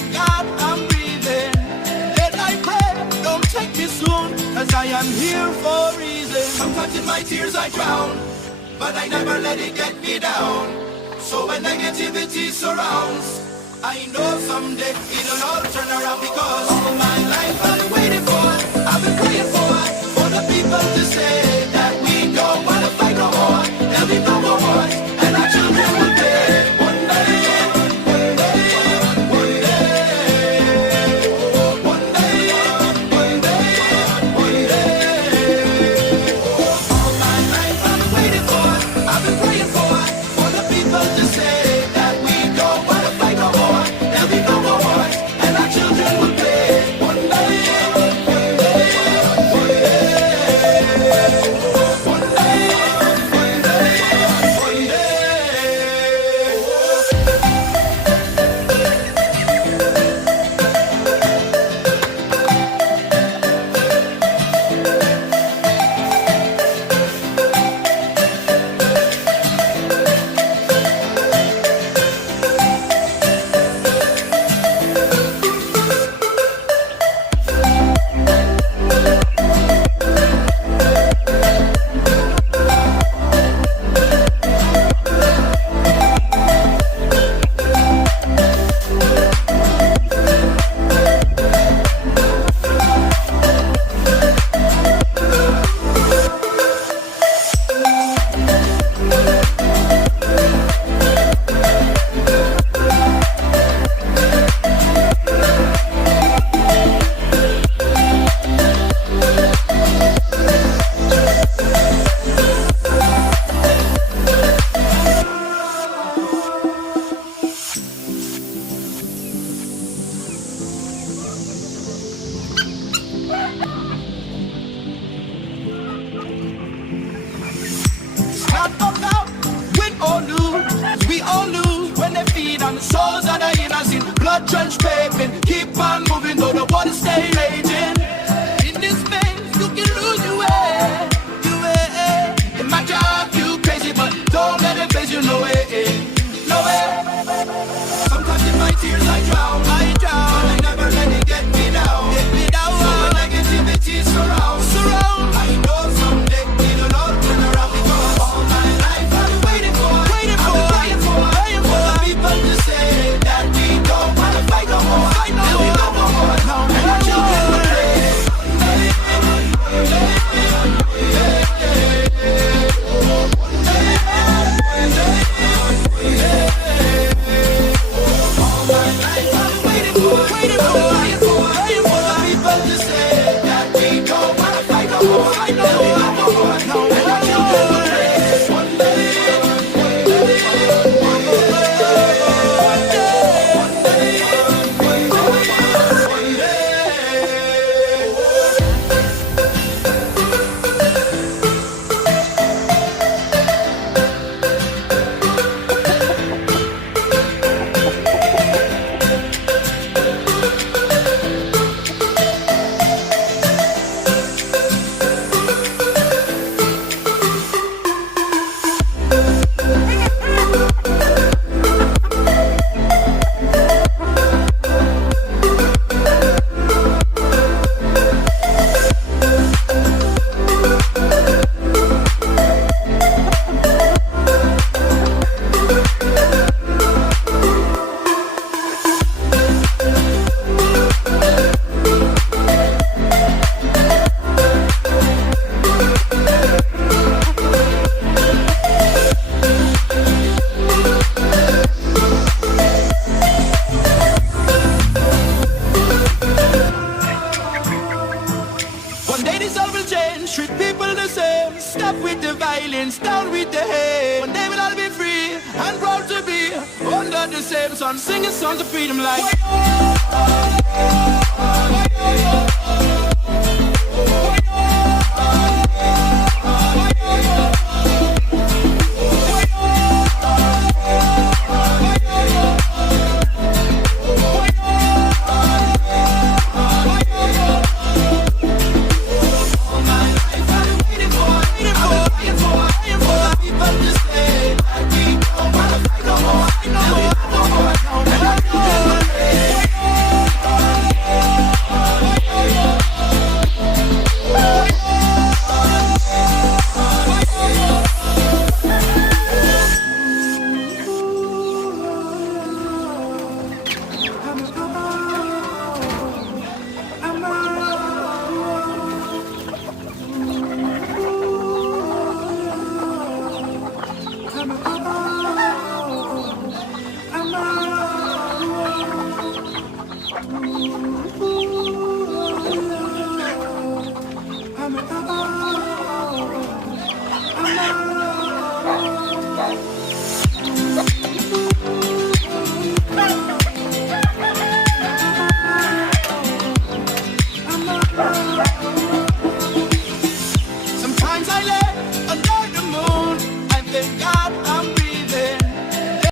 thank God I'm breathing. Let I pray, don't take me soon, cause I am here for a reason. Sometimes in my tears I drown, but I never let it get me down. So when negativity surrounds, I know someday it'll all turn around, because all my life I've been waiting for, I've been praying for the people to say that we don't want to fight no more. There'll be no more wars, and our children will pay. One day, one day, one day, one day, one day, one day. All my life I've been waiting for, I've been praying for the people to say that we don't want to fight no more. There'll be no more wars, and our children will pay. One day, one day, one day, one day, one day, one day. Not about win or lose, we all lose when they feed on the souls of the innocent. Blood drenched pavement, keep on moving though the water stay raging. In this space you can lose your way, your way. In my job you crazy, but don't let it face you, no way, no way. Sometimes in my tears I drown, but I never let it get me down, get me down. So when negativity surrounds, I know someday it'll all turn around, because all my life I've been waiting for, praying for the people to say that we don't want to fight no more. There'll be no more wars, and our children will pray. All my life I've been waiting for, praying for the people to say that we don't want to fight no more. There'll be no more wars, and our children will pray. One day, one day, one day, one day. One day this all will change, treat people the same. Stop with the violence, down with the hate. One day we'll all be free and proud to be under the same sun, singing songs of freedom like